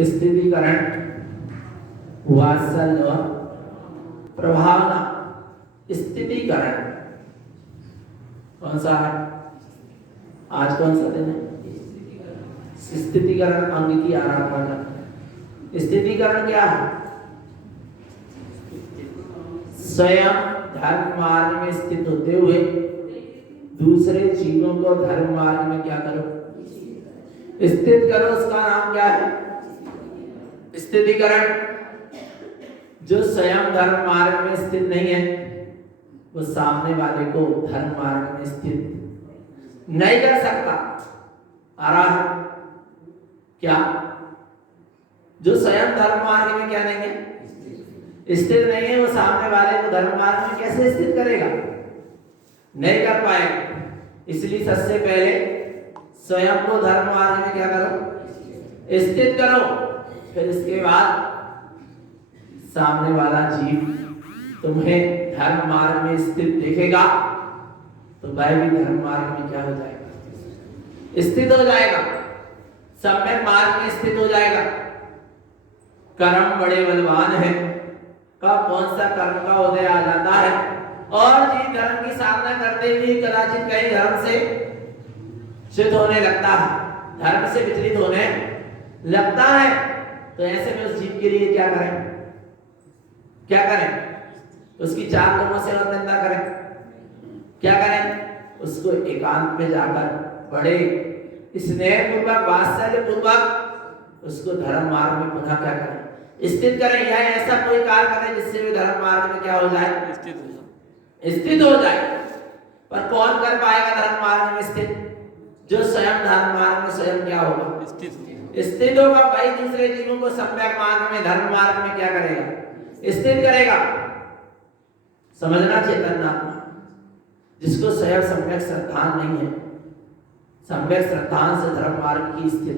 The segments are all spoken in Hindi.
स्थितीकरण, वात्सल्य, प्रभावना। स्थितीकरण कौन सा है? आज कौन सा दिन है? स्थितीकरण अंग की आराधना। स्थितीकरण क्या है? स्वयं धर्म मार्ग में स्थित होते हुए दूसरे जीवों को धर्म मार्ग में क्या करो? स्थित करो। उसका नाम क्या है? स्थितीकरण। जो स्वयं धर्म मार्ग में स्थित नहीं है वो सामने वाले को धर्म मार्ग में स्थित नहीं कर सकता। आ रहा है क्या? जो स्वयं धर्म मार्ग में क्या नहीं है, स्थित नहीं है, वो सामने वाले को धर्म मार्ग में कैसे स्थित करेगा? नहीं कर पाएगा। इसलिए सबसे पहले स्वयं को धर्म मार्ग में क्या करो? स्थित करो। फिर इसके बाद सामने वाला जीव तुम्हें धर्म मार्ग में स्थित देखेगा तो वह भी धर्म मार्ग में क्या हो जाएगा? स्थित हो जाएगा, सम्यक मार्ग में स्थित हो जाएगा। कर्म बड़े बलवान है। कब कौन सा कर्म का उदय आ जाता है और जी धर्म की साधना करते हुए कदाचित कहीं धर्म से च्युत होने लगता है, धर्म से विचलित होने लगता है, तो ऐसे में उस जीव के लिए क्या करें? क्या करें? उसकी चार लोगों से और निंदा करें? क्या करें? उसको एकांत में जाकर बड़े स्नेह पूर्वक, वात्सल्य पूर्वक उसको धर्म मार्ग में पुनः क्या करें? स्थित करें। या ऐसा कोई कार्य करें जिससे भी धर्म मार्ग में क्या हो जाए? स्थित हो जाए। पर कौन कर पाएगा धर्म मार्ग में स्थित? जो स्वयं धर्म मार्ग में स्वयं क्या होगा? स्थित होगा। भाई दूसरे जीवों को सम्यक मार्ग में, धर्म मार्ग में क्या करेगा? स्थित करेगा। समझना चेतन आत्मा। जिसको स्वयं सम्यक श्रद्धान नहीं है, सम्यक श्रद्धान से धर्म मार्ग की स्थिति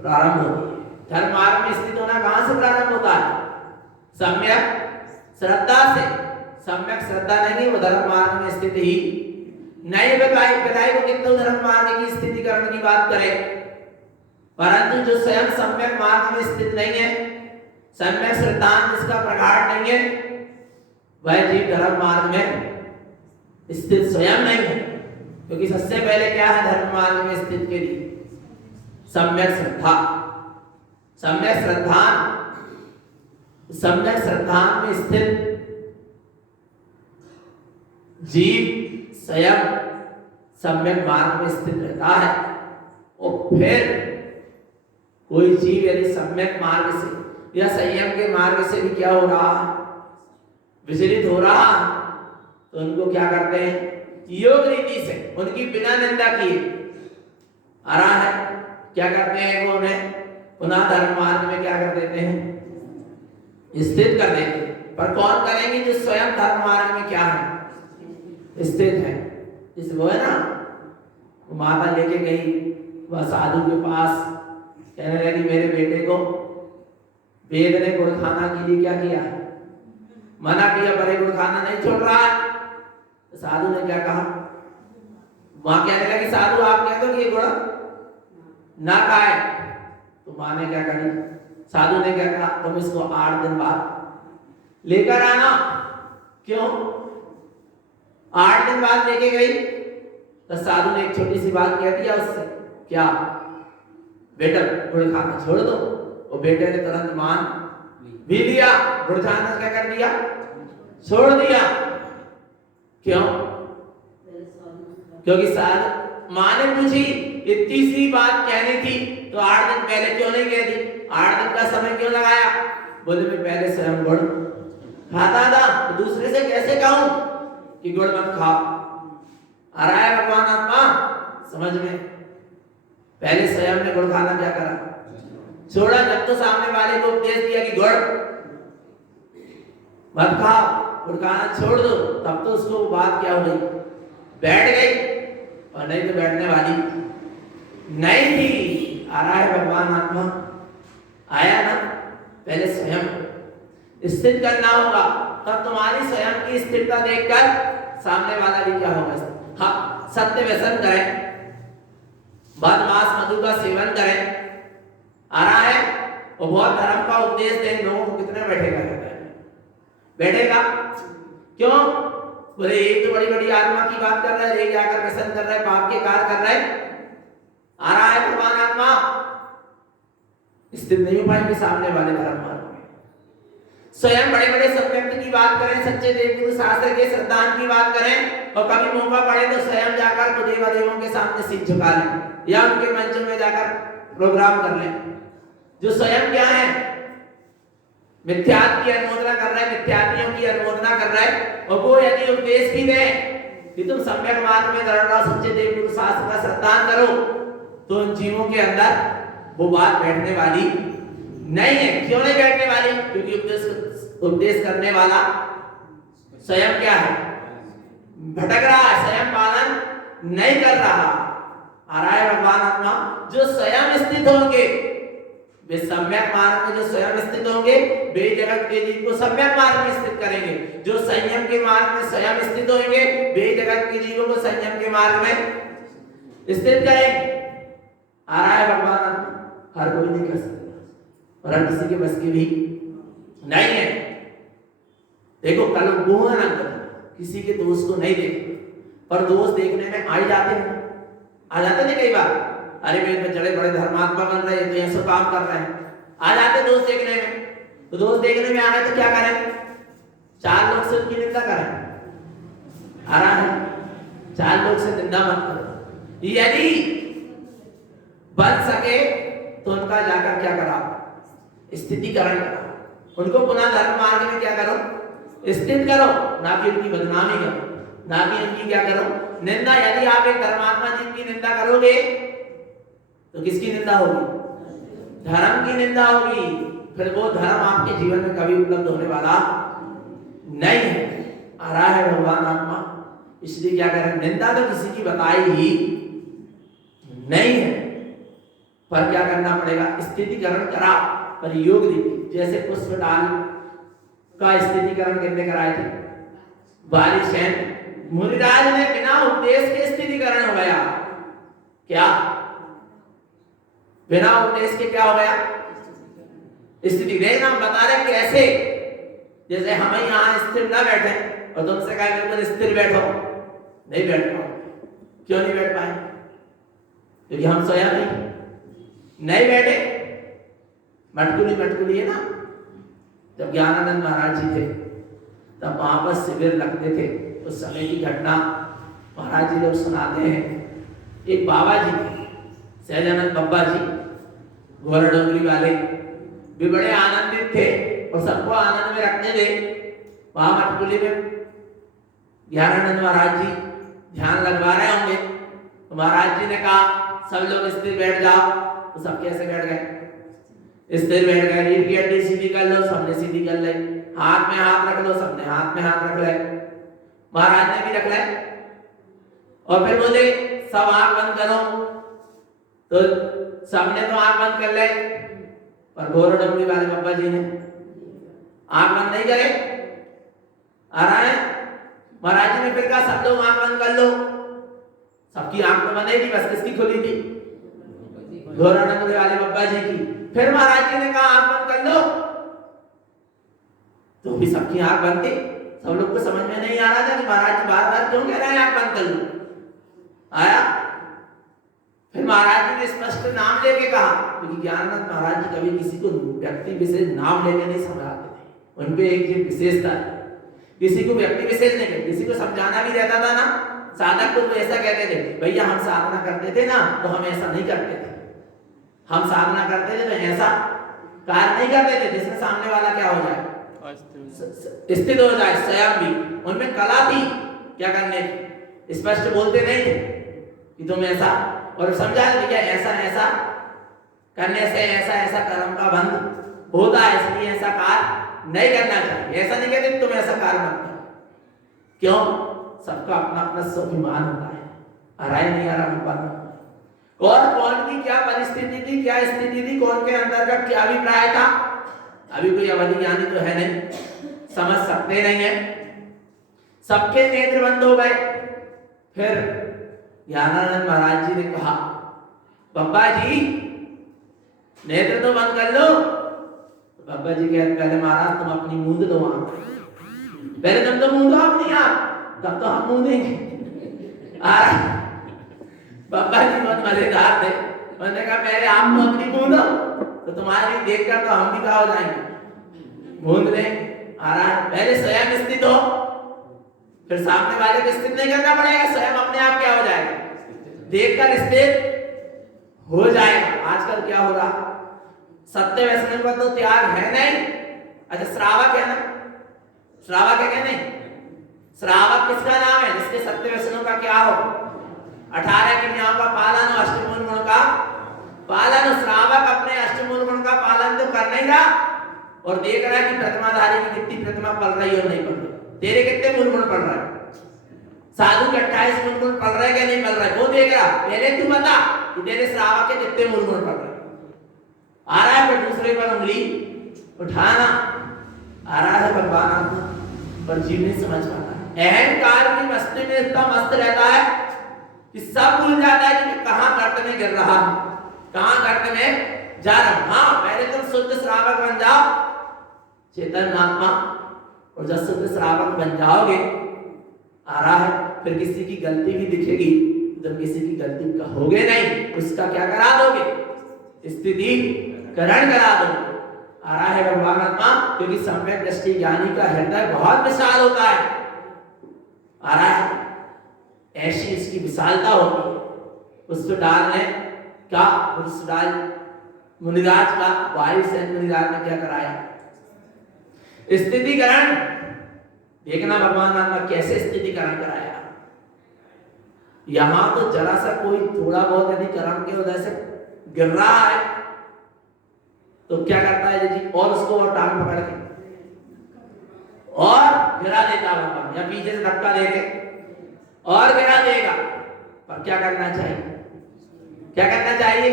प्रारंभ होती है। धर्म मार्ग में स्थित होना कहां से प्रारंभ होता है? सम्यक श्रद्धा से। सम्यक श्रद्धा नहीं, वो धर्म मार्ग में स्थित ही नहीं। बताई वो किंतु धर्म मार्ग की स्थिति करने की बात करे, परंतु जो स्वयं सम्यक मार्ग में स्थित नहीं है, सम्यक श्रद्धान जिसका प्रगाढ़ नहीं है, वह जीव धर्म मार्ग में स्थित स्वयं नहीं है। क्योंकि सबसे पहले क्या है धर्म मार्ग में स्थित के लिए? सम्यक श्रद्धा। सम्यक श्रद्धान, सम्यक श्रद्धान में स्थित जीव स्वयं सम्यक मार्ग में स्थित रहता है। और फिर कोई जीव यदि सम्यक मार्ग से या संयम के मार्ग से भी क्या हो रहा है? विचलित हो रहा, तो उनको क्या करते हैं? योग रीति से उनकी बिना निंदा किए आ रहा है, क्या करते हैं? वो उन्हें पुनः धर्म मार्ग में क्या कर देते हैं? स्थित कर देते हैं। पर कौन करेंगे? जो स्वयं धर्म मार्ग में क्या है? स्थित है। इस वो है ना, माता लेके गई वह साधु के पास, कहने लगी मेरे बेटे को वेद ने गुड़ खाना के लिए क्या किया? मना किया, पर गुड़ खाना नहीं छोड़ रहा है। तो साधु ने क्या कहा? मां कहने लगी साधु आप कह दो कि ये गुड़ ना खाए। तो मां ने क्या करी? साधु ने क्या कहा? तुम इसको 8 दिन बाद लेकर आना। क्यों? 8 दिन बाद लेके गई तो साधु ने एक छोटी सी बात कह दिया उससे, क्या? बेटा गुड़ खाना छोड़ दो। वो बेटे ने तुरंत मान भी लिया, गुड़ खाना क्या कर दिया? छोड़ दिया। क्यों? क्योंकि साधु मां ने पूछी इतनी सी बात कहनी थी तो 8 दिन पहले क्यों नहीं कह दी? 8 दिन का समय क्यों लगाया? बोले मैं पहले स्वयं गुड़ खाता था, तो दूसरे से कैसे कहूं कि गुड़ मत खाओ? आ रहा है भगवान आत्मा समझ में? पहले स्वयं ने गुड़ खाना क्या करा? छोड़ा। जब तो सामने वाले को उपदेश दिया कि गुड़ मत खाओ, गुड़ खाना छोड़ दो, तब तो उसको बात क्या हो गई? बैठ गई। और नहीं तो बैठने वाली नहीं थी। आ रहा है भगवान आत्मा? आया ना? पहले स्वयं स्थित करना होगा, तब तुम्हारी स्वयं की स्थिरता देखकर सामने वाला भी क्या होगा? हाँ, सत्य व्यसन करें, बदमाश मधु का सेवन करें, आ रहा है, और बहुत धर्म का उपदेश दे, लोगों को कितने बैठेगा? बैठेगा क्यों? बोले एक तो बड़ी बड़ी आत्मा की बात कर रहा है, ले जाकर व्यसन कर रहा है, पाप के कार्य कर रहा है, आ रहा है भगवान आत्मा, स्थिर नहीं हो पाएंगे सामने वाले धर्म मार्ग में। स्वयं बड़े बड़े सत्व्यक्त की बात करें, सच्चे देवगुरु शास्त्र के श्रद्धान की बात करें, और कभी मौका पड़े तो स्वयं जाकर तो देवादेवों के सामने सिर झुका लें या उनके मंचों में जाकर प्रोग्राम कर लें। जो स्वयं क्या है? मिथ्यात्व की अनुमोदना कर रहा है, मिथ्यात्वियों की अनुमोदना कर रहा है, और वो यदि उपदेश भी दे कि तुम सम्यक मार्ग में दृढ़ रहो, सच्चे देवगुरु शास्त्र का श्रद्धान करो, तो उन जीवों के अंदर वो बात बैठने वाली नहीं है। क्यों नहीं बैठने वाली? क्योंकि उपदेश करने वाला स्वयं क्या है? भटक रहा है, स्वयं पालन नहीं कर रहा। आ रहा है भगवान आत्मा। जो स्वयं स्थित होंगे वे सम्यक मार्ग में, जो स्वयं स्थित होंगे वे जगत के जीव को सम्यक मार्ग में स्थित करेंगे। जो संयम के मार्ग में स्वयं स्थित होंगे वे जगत के जीवों को संयम के मार्ग में स्थित करेंगे। आ रहा है भगवान आत्मा। हर कोई नहीं कर सकता और हर किसी के बस की भी नहीं है। देखो कल वो है ना, किसी के दोस्त को नहीं देखते, पर दोस्त देखने में आ जाते हैं, आ जाते नहीं कई बार। अरे वे बड़े बड़े धर्मात्मा बन रहे हैं, तो ऐसा काम कर रहे हैं, आ जाते दोस्त देखने में। तो दोस्त देखने में आ रहे तो क्या करें? चार लोग से उनकी निंदा करें। आ रहा है, चार लोग से निंदा मत करो। यदि बन सके तो उनका जाकर क्या करा? स्थितिकरण करो, उनको पुनः धर्म मार्ग में क्या करो? स्थित करो, ना कि उनकी बदनामी करो, ना कि उनकी क्या करो? निंदा। यदि आप एक धर्मात्मा जी की निंदा करोगे तो किसकी निंदा होगी? धर्म की निंदा होगी। फिर वो धर्म आपके जीवन में कभी उपलब्ध होने वाला नहीं है। आ रहा है भगवान आत्मा। इसलिए क्या करें? निंदा तो किसी की बताई ही नहीं है, पर क्या करना पड़ेगा? स्थितिकरण करा, पर योग दी। जैसे पुष्प डाल का स्थितिकरण किसने कराए थे? बालिशैन मुनिराज ने बिना उपदेश के स्थितिकरण हो गया। क्या? बिना उपदेश के क्या हो गया? स्थिति। देखना हम बता रहे कैसे। जैसे हम यहाँ स्थिर ना बैठे और तुमसे कहा बिल्कुल स्थिर बैठो, नहीं बैठ पाओ। क्यों नहीं बैठ पाए? क्योंकि हम स्वयं नहीं बैठे। मटकुली है ना, जब ज्ञानानंद महाराज जी थे तब वहां पर शिविर लगते थे। उस समय की घटना महाराज जी लोग सुनाते हैं। एक बाबा जी थे, सहजानंद बाबा जी, घोरा डोंगरी वाले, भी बड़े आनंदित थे और सबको आनंद में रखने थे। वहां मटकुली में ज्ञानानंद महाराज जी ध्यान लगवा रहे होंगे, तो महाराज जी ने कहा सब लोग स्थिर बैठ जाओ। तो सब कैसे बैठ गए? स्थिर बैठ गए। रीढ़ की हड्डी सीधी कर लो, सबने सीधी कर ली। हाथ में हाथ रख लो, सबने हाथ में हाथ रख ले। महाराज ने भी रख ले। और फिर बोले सब आंख बंद करो, तो सबने तो आंख बंद कर ले, पर घोरा डोंगरी वाले बाबा जी ने आंख बंद नहीं करे। आ रहा है, महाराज जी ने फिर कहा सब लोग आंख बंद कर लो। सबकी आंख तो बंद ही थी, बस किसकी खुली थी? घोरा डोंगरी वाले बाबा जी की। फिर महाराज जी ने कहा आंख बंद कर लो, तो भी सबकी आंख बंद थी। सब लोग को समझ में नहीं आ रहा था कि महाराज जी बार बार क्यों कह रहे हैं आंख बंद कर लो। आया? फिर महाराज जी ने स्पष्ट नाम लेके कहा, क्योंकि ज्ञानानंद महाराज जी कभी किसी को व्यक्ति विशेष नाम लेके नहीं समझाते थे। उनपे एक ये विशेषता है, किसी को व्यक्ति विशेष नहीं कहते। किसी को समझाना भी रहता था ना, साधक को ऐसा कहते थे, भैया हम साधना करते थे ना तो हम ऐसा नहीं करते थे, हम साधना करते थे तो ऐसा कार्य नहीं करते थे जिसमें सामने वाला क्या हो जाए? स्थित हो जाए। स्वयं भी उनमें कला थी क्या करने की, स्पष्ट बोलते नहीं थे कि तुम ऐसा, और समझा क्या ऐसा ऐसा करने से ऐसा ऐसा कर्म का बंध होता है, इसलिए ऐसा कार्य नहीं करना चाहिए। ऐसा नहीं कहते तुम ऐसा कार्य मत करो। क्यों? सबका अपना अपना स्वाभिमान होता है। आ रहा है नहीं आ रहा? और कौन की क्या परिस्थिति थी, क्या स्थिति थी, कौन के अंदर का क्या अभिप्राय था, अभी कोई अवधि ज्ञानी तो है नहीं, समझ सकते नहीं है। सबके नेत्र बंद हो गए। फिर ज्ञानानंद महाराज जी ने कहा बाबा जी नेत्र तो बंद कर लो, बाबा जी कहते पहले महाराज तुम अपनी मूंद दो वहां, पहले तुम तो मूंदो अपनी आंख, तब तो हम मूंदेंगे। बाबा जी बहुत मजेदार थे, उन्होंने कहा पहले आप तो अपनी मूंदो, तो तुम्हारी देखकर तो हम भी क्या हो जाएंगे, मूंद लेंगे। पहले स्वयं स्थित हो, फिर सामने वाले को स्थित नहीं करना पड़ेगा, स्वयं अपने आप क्या हो जाएगा, देखकर स्थित हो जाएगा। आजकल क्या हो रहा, सत्य व्यसन का तो त्याग है नहीं। अच्छा श्रावक है ना, श्रावक है क्या नहीं, श्रावक किसका नाम है, जिसके सत्य व्यसनों का क्या हो, 18 के नियमों का पालन हो, अष्टमूल गुण का पालन। श्रावक अपने अष्टमूल गुण का पालन तो कर नहीं रहा और देख रहा है कि प्रतिमाधारी की कितनी प्रतिमा पल रही है और नहीं पल रही, तेरे कितने मूल गुण पल रहा है, साधु के 28 मूल गुण पल रहा है क्या नहीं पल रहा है, वो देख रहा। पहले तू बता कि तेरे श्रावक के कितने मूल गुण पल रहे हैं। आ रहा है फिर दूसरे पर उंगली उठाना, आ रहा है भगवान आत्मा, पर जीव नहीं समझ पाता। अहंकार की मस्ती में इतना मस्त रहता है कि सब भूल जाता है कि मैं कहां गर्त में गिर रहा हूं, कहां गर्त में जा रहा हूं। हाँ पहले तुम शुद्ध श्रावक बन जाओ, चेतन आत्मा, और जब शुद्ध श्रावक बन जाओगे, आ रहा है फिर किसी की गलती भी दिखेगी, जब किसी की गलती कहोगे नहीं, उसका क्या करा दोगे, स्थिति करण करा दोगे। आ रहा है भगवान आत्मा, क्योंकि सम्यक दृष्टि ज्ञानी का हृदय बहुत विशाल होता है। आ रहा है ऐसी इसकी विशालता होती है। उस पर डाल ने क्या, उस डाल मुनिराज का वायु सेन मुनिराज ने क्या कराया, स्थितिकरण। देखना भगवान आत्मा कैसे स्थितिकरण कराया। यहां तो जरा सा कोई थोड़ा बहुत यदि कर्म के वजह से गिर रहा है तो क्या करता है जी, और उसको और टांग पकड़ के और गिरा देता भगवान, या पीछे से धक्का देके और गिरा देगा। पर क्या करना चाहिए, क्या करना चाहिए,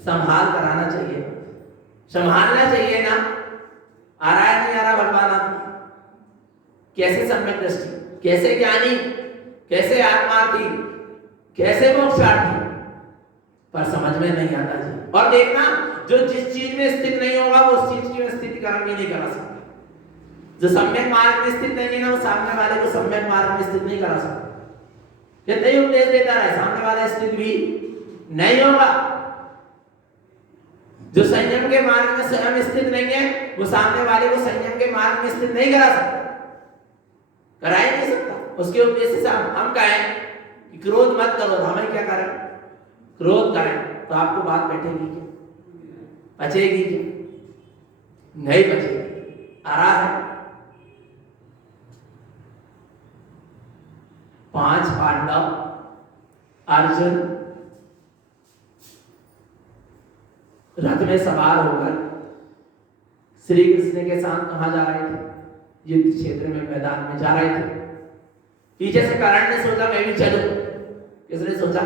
संभाल कराना चाहिए, संभालना चाहिए ना। आ रहा है नहीं आ रहा भगवान आत्मा, कैसे सम्यक दृष्टि, कैसे ज्ञानी, कैसे आत्मार्थी, कैसे मोक्षार्थी, पर समझ में नहीं आता जी। और देखना जो जिस चीज में स्थित नहीं होगा वो उस चीज की स्थिति कर्म भी नहीं करा सकता। जो सम्यक मार्ग में स्थित नहीं है ना, वो सामने वाले को सम्यक मार्ग में स्थित नहीं करा सकता। कितने ही उपदेश देता रहे, सामने वाला स्थित भी नहीं होगा। जो संयम के मार्ग में स्वयं स्थित नहीं है, वो सामने वाले को संयम के मार्ग में स्थित नहीं करा सकता, करा ही नहीं सकता। उसके उद्देश्य से हम कहें कि क्रोध मत करो, हमें क्या करें, क्रोध करें, तो आपको बात बैठेगी क्या, बचेगी क्या, नहीं बचेगी। आ रहा है 5 पांडव अर्जुन रथ में सवार होकर श्री कृष्ण के साथ कहां जा रहे थे, युद्ध क्षेत्र में, मैदान में जा रहे थे। पीछे से कर्ण ने सोचा मैं भी चलूं, किसने सोचा,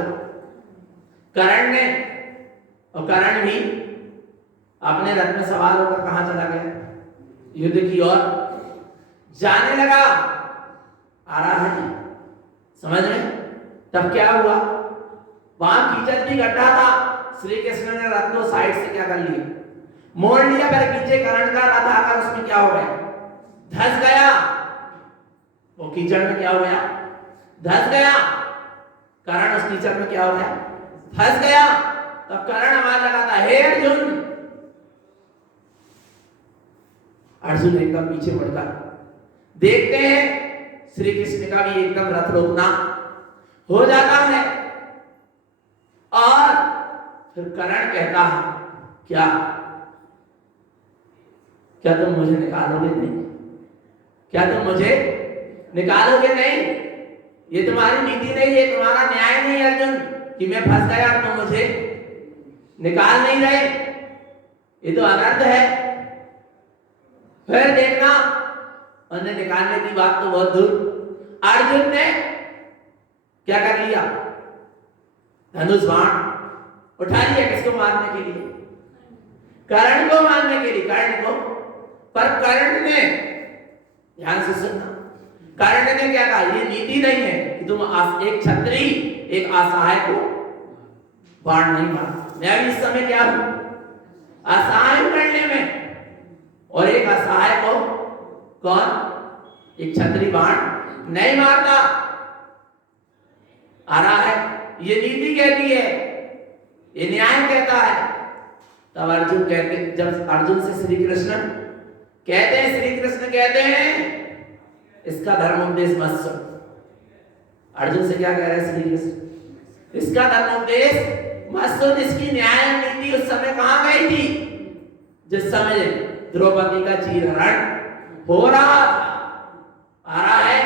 कर्ण ने। और कर्ण भी अपने रथ में सवार होकर कहां चला गया, युद्ध की ओर जाने लगा। आ रहा है समझ में। तब क्या हुआ, वहां कीचड़ भी गड्ढा था, श्री कृष्ण ने रथ को साइड से क्या कर लिया, मोड़ लिया। फिर पीछे कर्ण का रथ आकर उसमें क्या हो गया, धंस गया। वो कीचड़ में क्या हो गया, धंस गया। कर्ण उस कीचड़ में क्या हो गया, फंस गया। तब कर्ण आवाज लगाता, हे अर्जुन। अर्जुन एकदम पीछे मुड़कर देखते हैं, श्री कृष्ण का भी एकदम रथ रोकना हो जाता है। और फिर कर्ण कहता है, क्या क्या तुम मुझे निकालोगे नहीं, क्या तुम मुझे निकालोगे नहीं, ये तुम्हारी नीति नहीं, ये तुम्हारा न्याय नहीं अर्जुन, कि मैं फंस गया तुम मुझे निकाल नहीं रहे, ये तो अनर्थ है। फिर देखना, उन्हें निकालने की बात तो बहुत दूर, अर्जुन ने क्या कर लिया, धनुष बाण उठा लिया। किसको मारने के लिए, कर्ण को मारने के लिए, कर्ण को। पर कर्ण ने, ध्यान से सुनना, कर्ण ने क्या कहा, ये नीति नहीं है कि तुम एक क्षत्रिय एक असहाय को बाण नहीं मार। मैं भी इस समय क्या हूं, असहाय करने में, और एक असहाय को कौन, एक क्षत्रिय बाण नहीं मारता। आ रहा है, ये नीति कहती है, ये न्याय कहता है। तब अर्जुन कहते, जब अर्जुन से श्री कृष्ण कहते हैं, श्री कृष्ण कहते हैं इसका धर्म उपदेश मत सुन। अर्जुन से क्या कह रहे हैं श्री कृष्ण, इसका धर्म उपदेश मत सुन। इसकी न्याय नीति उस समय कहां गई थी, जिस समय द्रौपदी का चीरहरण हो रहा था। आ रहा है,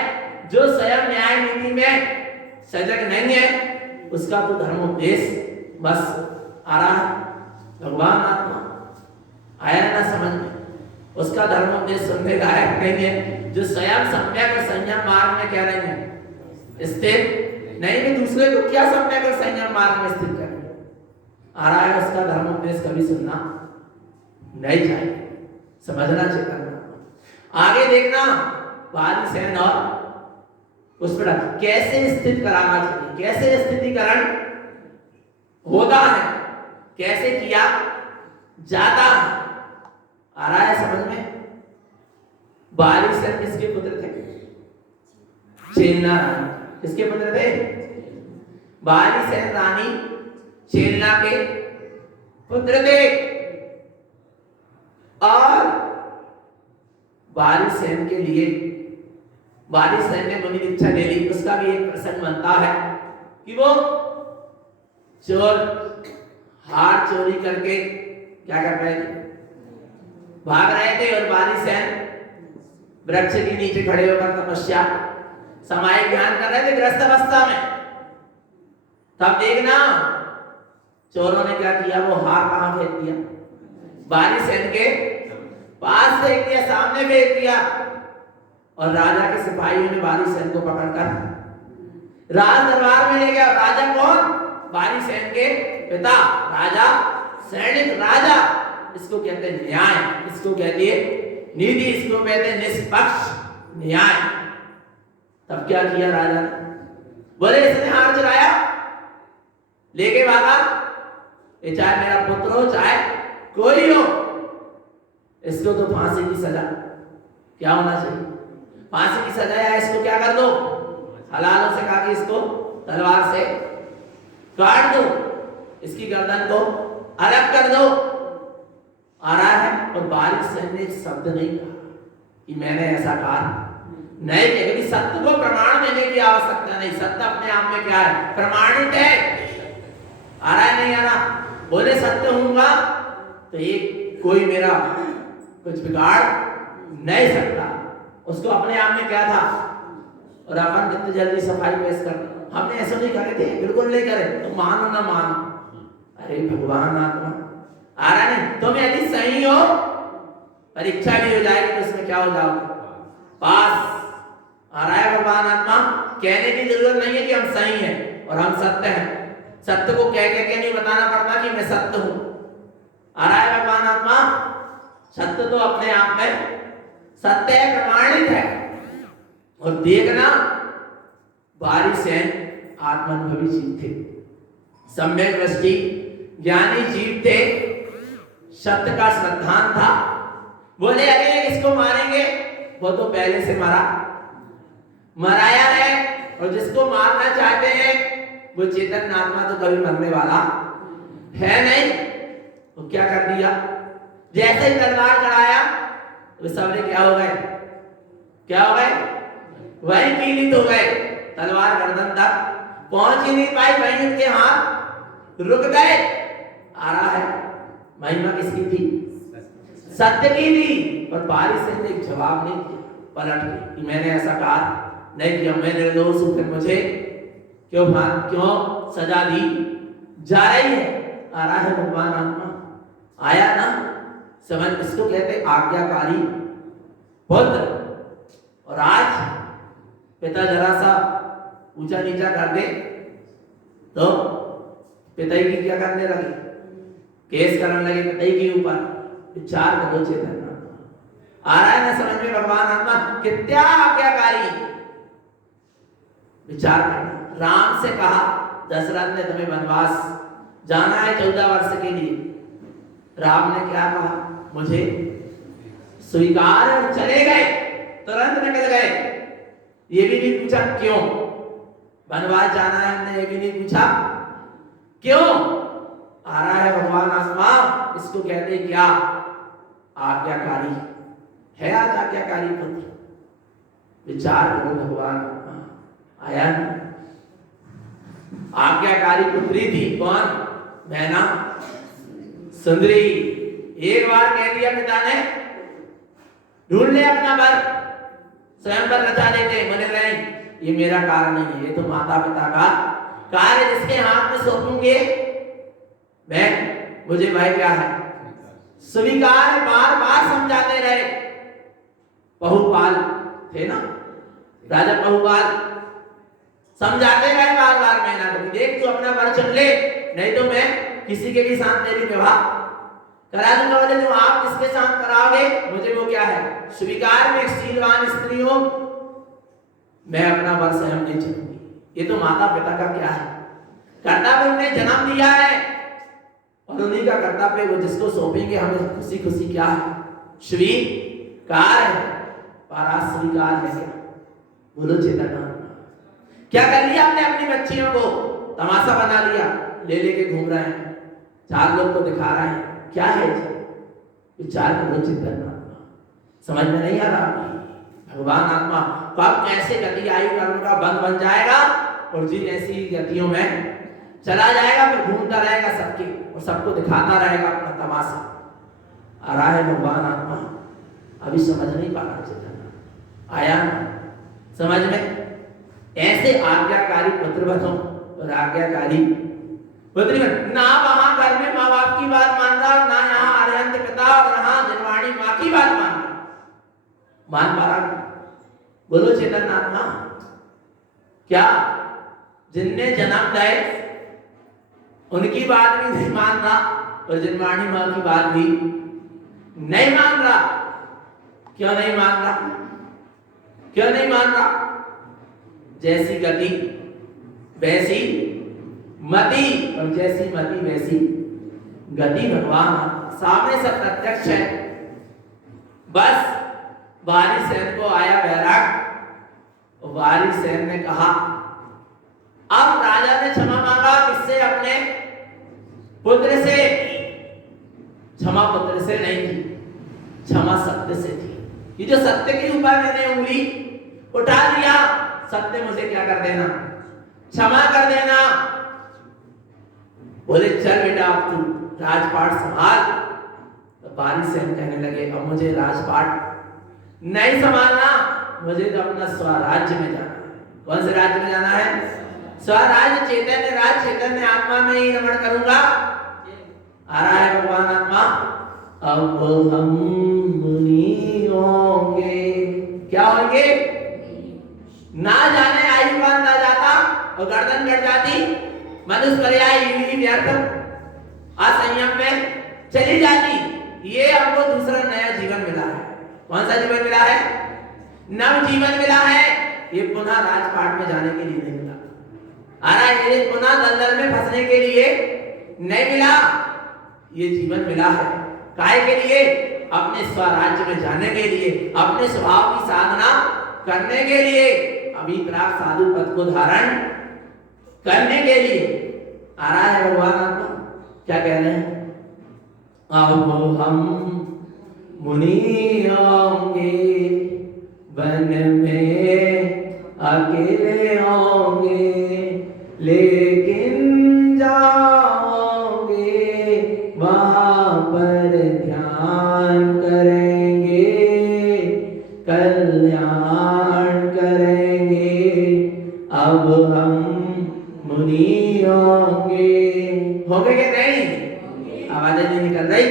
जो स्वयं न्याय नीति में सजग नहीं है उसका तो धर्म उपदेश बस। आ रहा है, भगवान आत्मा आया ना समझ में, उसका धर्म उपदेश सुनने लायक नहीं है। जो स्वयं सम्यक और संयम मार्ग में कह रहे हैं स्थित नहीं, भी दूसरे को क्या सम्यक और संयम मार्ग में स्थित करेंगे। आ रहा है, उसका धर्म उपदेश कभी सुनना नहीं चाहिए, समझना चाहिए। आगे देखना, बाली सेन और उस पर कैसे स्थित कराना चाहिए, कैसे स्थितिकरण होता है, कैसे किया जाता है। आ रहा है समझ में। बाली सेन किसके पुत्र थे, चेलना रानी। किसके पुत्र थे, बाली सेन रानी चेलना के पुत्र थे। और बाली सेन के लिए बाली सेन ने मुनि दीक्षा ले ली। उसका भी एक प्रसंग बनता है कि वो चोर हार चोरी करके क्या कर रहे थे, भाग रहे थे। और बाली सेन वृक्ष के नीचे खड़े होकर तपस्या सामायिक ध्यान कर रहे थे ग्रस्त अवस्था में। तब देखना चोरों ने क्या किया, वो हार कहां फेंक दिया, बाली सेन के पास फेंक दिया, सामने फेंक दिया। और राजा के सिपाहियों ने बाली सेन को पकड़कर राज दरबार में ले गया। राजा कौन, बाली सेन के पिता, राजा सैनिक राजा। इसको कहते हैं न्याय, इसको कहती है नीति, इसको कहते हैं निष्पक्ष न्याय। तब क्या किया राजा ने, बोले इसने हार चुराया, लेके भागा, ये चाहे मेरा पुत्र हो चाहे कोई हो, इसको तो फांसी की सजा क्या होना चाहिए, फांसी की सजा। या इसको क्या कर दो, हलालों से कहा कि इसको तलवार से काट दो, इसकी गर्दन को अलग कर दो। आ रहा है, और बाली सेन ने एक शब्द नहीं कहा कि मैंने ऐसा कहा नहीं, क्योंकि सत्य को प्रमाण देने की आवश्यकता नहीं। सत्य अपने आप में क्या है, प्रमाणित है। आ रहा है नहीं आ रहा, बोले सत्य होऊंगा तो एक कोई मेरा कुछ बिगाड़ नहीं सकता। उसको अपने आप में क्या था, और अपन कितनी जल्दी सफाई पेश कर, हमने ऐसा नहीं करे थे, बिल्कुल नहीं करे, तुम मानो ना मानो। अरे भगवान आत्मा आ रहा नहीं, तुम यदि सही हो परीक्षा भी हो जाएगी तो इसमें क्या हो जाओगे, पास। आ रहा है भगवान आत्मा, कहने की जरूरत नहीं है कि हम सही हैं और हम सत्य हैं। सत्य को कह के नहीं बताना पड़ता कि मैं सत्य हूं। आ रहा है भगवान आत्मा, सत्य तो अपने आप में सत्य है, प्रमाणित है। और देखना बाली सेन आत्मानुभवी जीव थे, सम्यक दृष्टि ज्ञानी जीव थे, सत्य का श्रद्धान था। बोले अरे इसको मारेंगे, वो तो पहले से मराया है, और जिसको मारना चाहते हैं वो चेतन आत्मा तो कभी मरने वाला है नहीं। वो क्या कर दिया, जैसे ही तलवार चढ़ाया तो सबने क्या हो गए, वही पीड़ित हो गए। तलवार गर्दन तक पहुंच ही नहीं पाई, वहीं उनके हाथ रुक गए। आ रहा है, महिमा किसकी थी, सत्य की थी। पर बाली सेन ने जवाब नहीं दिया, पलट गई कि मैंने ऐसा कहा नहीं किया, मैं निर्दोष हूं, फिर मुझे क्यों सजा दी जा रही है। आ रहा है भगवान आत्मा, आया ना समझ। इसको कहते आज्ञाकारी पुत्र। और आज पिता जरा सा ऊंचा नीचा कर दे तो पिता की क्या करने लगे, केस करने लगे पिता के ऊपर। विचार करो चेतन। आ रहा है ना समझ में भगवान आत्मा कितना आज्ञाकारी। विचार करना, राम से कहा दशरथ ने तुम्हें वनवास जाना है 14 वर्ष के लिए। राम ने क्या कहा, मुझे स्वीकार और चले गए, तुरंत निकल गए। ये भी नहीं पूछा क्यों वनवास जाना है, हमने ये भी नहीं पूछा क्यों आ रहा है भगवान आत्मा। इसको कहते क्या? आज्ञाकारी है। आज आज्ञाकारी पुत्र, विचार करो भगवान आत्मा आया। आज्ञाकारी पुत्री थी कौन? मैना सुंदरी। एक बार कह दिया पिता ने, ढूंढ ले अपना वर, स्वयं पर रचा लेते। मने नहीं, ये मेरा कार्य नहीं है, ये तो माता पिता का कार्य, जिसके हाथ में सौंपूंगे मैं, मुझे भाई क्या है स्वीकार। बार बार समझाते रहे। बहुपाल थे ना, राजा बहुपाल, समझाते रहे बार बार मैना को, देख तू अपना वर चुन ले, नहीं तो मैं किसी के भी साथ तेरी विवाह करा दूंगा। बोले जो आप किसके साथ कराओगे, मुझे वो क्या है स्वीकार। में एक शीलवान स्त्री हो, मैं अपना वर स्वयं नहीं चुनूंगी। ये तो माता पिता का क्या है कर्तव्य, उन्हें जन्म दिया है और उन्हीं का कर्तव्य वो जिसको सौंपेंगे हमें खुशी खुशी क्या है स्वीकार है। पारा स्वीकार है क्या? बोलो चेतना। क्या कर लिया हमने अपनी बच्चियों को? तमाशा बना लिया, ले लेके घूम रहे हैं, चार लोग को दिखा रहे हैं। क्या है? विचार करो चेतना। समझ में नहीं आ रहा? भगवान आत्मा कब कैसे गति आई कर्म का बंद बन जाएगा और जिन ऐसी गतियों में चला जाएगा, फिर घूमता रहेगा सबके और सबको दिखाता रहेगा अपना तमाशा। आ रहा है भगवान आत्मा, अभी समझ नहीं पा रहा चेतना। आया समझ में? ऐसे आज्ञाकारी पुत्र बनो और आज्ञाकारी पुत्री बन। ना वहां घर में माँ बाप की बात मान रहा, ना यहाँ आर्यंत पिता और यहाँ जनवाणी माँ की बात मान रहा। मान पा रहा? बोलो चेतन आत्मा। क्या जिनने जन्म दिए उनकी बात भी नहीं मान रहा और जनवाणी माँ की बात भी नहीं मान रहा? क्यों नहीं मान रहा? क्यों नहीं मान रहा? जैसी गति वैसी मति, और जैसी मति वैसी गति। भगवान सामने सब प्रत्यक्ष है। बस वाली सेन को आया वैराग। वाली सेन ने कहा, अब राजा ने क्षमा मांगा किससे? अपने पुत्र से। क्षमा पुत्र से नहीं थी, क्षमा सत्य से थी। ये जो सत्य के ऊपर मैंने उंगली उठा दिया, सत्य मुझे क्या कर देना, क्षमा कर देना। बोले चल बेटा अब तू राजपाट संभाल। तो बारी सेन कहने लगे, अब मुझे राजपाट नहीं संभालना, मुझे तो अपना स्वराज्य में जाना है। कौन से राज्य में जाना है? स्वराज्य, चैतन्य राज, चैतन्य आत्मा में ही रमण करूंगा। आ रहा है भगवान आत्मा। अब हम मुनि होंगे। क्या होंगे? ना जाने आयु बांधा जाता और गर्दन कट जाती, मनुष्य पर्याय यूं व्यर्थ असंयम में चली जाती। ये हमको दूसरा नया जीवन मिला है। कौन सा जीवन मिला है? नव जीवन मिला है। ये पुनः राजपाट में जाने के लिए नहीं मिला। आ रहा है, ये पुनः दलदल में फंसने के लिए नहीं मिला। ये जीवन मिला है काहे के लिए? अपने स्वराज्य में जाने के लिए, अपने स्वभाव की साधना करने के लिए, अभी प्राप्त साधु पद को धारण करने के लिए। आ रहा है भगवान आत्मा क्या कह रहे हैं? अब हम मुनि होंगे, वन में अकेले होंगे, लेकिन जाओगे वहां पर ध्यान करेंगे, कल्याण करेंगे। अब हम मुनि होंगे। होंगे कि नहीं? आवाजें नहीं निकल रही?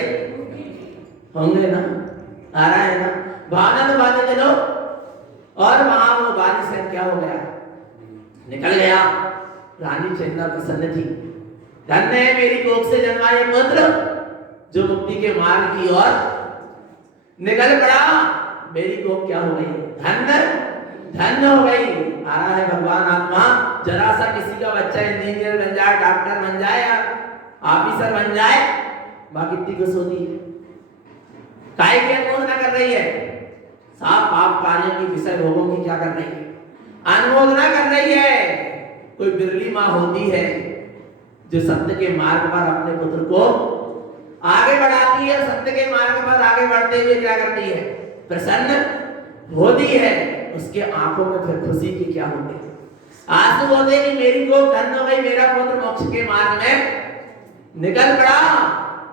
होंगे ना? आ रहा है ना? भावना तो बातें चलो। और वहां वो बाली सेन क्या हो गया? निकल गया। रानी चंदा प्रसन्न थी। धन्य है मेरी कोख से जन्मा ये पुत्र, जो मुक्ति के मार्ग की ओर निकल पड़ा। मेरी कोख क्या हो गई? धन्य धन्य हो गई। आ रहा है भगवान आत्मा। जरा सा किसी का बच्चा इंजीनियर बन जाए, डॉक्टर बन जाए या ऑफिसर बन जाए, मां कितनी खुश होती है। काय के अनमोदना कर रही है? पाप कार्यों की, विषय भोगों की क्या कर रही है? अनुमोदना कर रही है। कोई बिरली माँ होती है जो सत्य के मार्ग पर अपने पुत्र को आगे बढ़ाती है, सत्य के मार्ग पर आगे बढ़ते हुए क्या करती है? प्रसन्न होती है। उसके आंखों में फिर खुशी की क्या होते हैं? आंसू होते कि मेरी को धन्य हो गई, मेरा पुत्र मोक्ष के मार्ग में निकल पड़ा,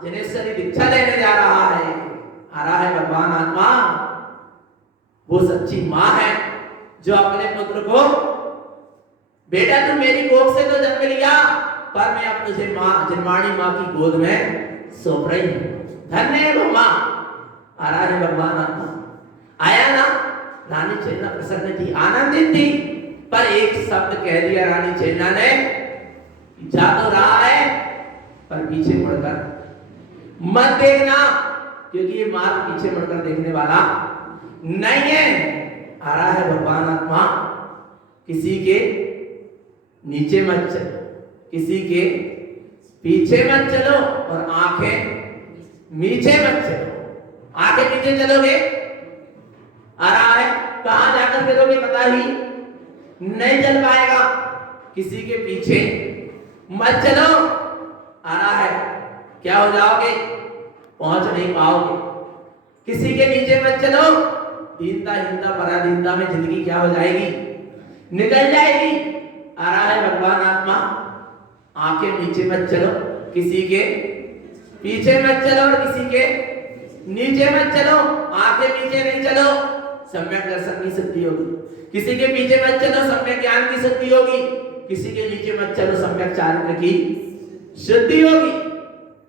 जनेश्वरी दीक्षा लेने जा रहा है। आ रहा है भगवान आत्मा। वो सच्ची माँ है जो अपने पुत्र को, बेटा तू मेरी गोद से तो जन्म लिया, पर मैं अब तुझे माँ, जन्माणी माँ की गोद में सौंप रही हूं। धन्य है वो माँ। आ रहा है भगवान आत्मा। आया ना, रानी चेन्ना प्रसन्न थी, आनंदित थी, पर एक शब्द कह दिया रानी चेन्ना ने, जा तो रहा है पर पीछे मुड़कर मत देखना, क्योंकि ये मार्ग पीछे मुड़कर देखने वाला नहीं है। आ रहा है भगवान आत्मा। किसी के नीचे मत चलो, किसी के पीछे मत चलो, और आंखें नीचे मत चलो। आंखें पीछे चलोगे, आ रहा है कहां जाकर गिरोगे पता ही नहीं चल पाएगा। किसी के पीछे मत चलो, आ रहा है क्या हो जाओगे? पहुंच नहीं पाओगे। किसी के नीचे मत चलो, दीनता हीनता पराधीनता में जिंदगी क्या हो जाएगी? निकल जाएगी। आ रहा है भगवान आत्मा। आंखें नीचे मत चलो, किसी के पीछे मत चलो, और किसी के नीचे मत चलो। आंखें पीछे नहीं चलो, सम्यक दर्शन की सिद्धि होगी। किसी के पीछे मत चलो, सम्यक ज्ञान की सिद्धि होगी। किसी के नीचे मत चलो, सम्यक चारित्र की सिद्धि होगी।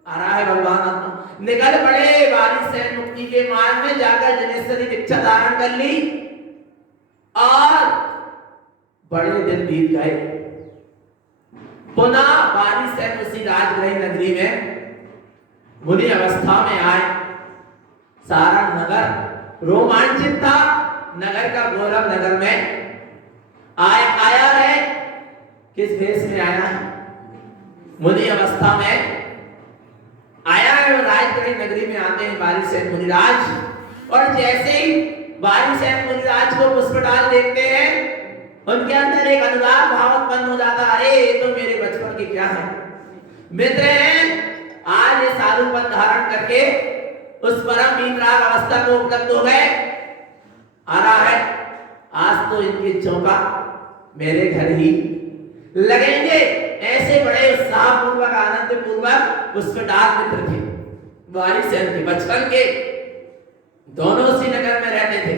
आ रहा है भगवान आत्मा। निकल पड़े बारिश से मुक्ति के मार्ग में, जाकर जनेश्वरी दीक्षा धारण कर ली, और बड़े दिन बीत गए। पुनः बारिश से उसी राजगृह नगरी में मुनि अवस्था में आए। सारा नगर रोमांचित था। नगर का गौरव नगर में आया है। किस भेष में आया है? मुनि अवस्था में आया है। और राजगृह नगरी में आते हैं बारिशेन मुनिराज, और जैसे ही बारिशेन मुनिराज को पुष्पडाल देखते हैं, उनके अंदर एक अनुराग भाव उत्पन्न हो जाता। अरे ये तो मेरे बचपन के क्या है मित्र हैं। आज ये साधुपन धारण करके उस परम वीतराग अवस्था को उपलब्ध हो गए। आ रहा है आज तो इनके चौका मेरे घर ही लगेंगे। ऐसे बड़े उत्साह पूर्वक आनंद पूर्वक पुष्पडाल मित्र थे बारिशेन के, बचपन के। दोनों उसी नगर में रहते थे,